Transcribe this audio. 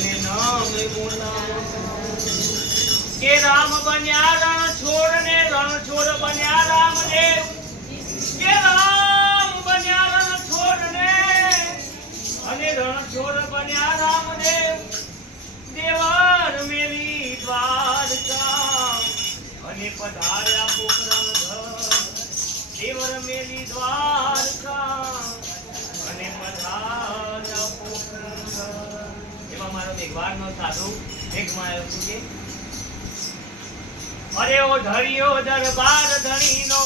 અને નામ બોલા કે રામ બન્યા રણ છોડ ને રણ છોડ બન્યા રામદેવ કે રામ બન્યા રણ છોડ ને અને રણ છોડ બન્યા રામદેવ દેવર મેલી દ્વારકા અને પધાર્યા પોકરણ ઘર દેવર મેલી દ્વારકા અને પધાર્યા પોકરણ ઘર. એમાં મારો મેઘવારનો સાધુ મેઘમાં આવ્યો કે અરે ઓ ધરિયો દરબાર ધણીનો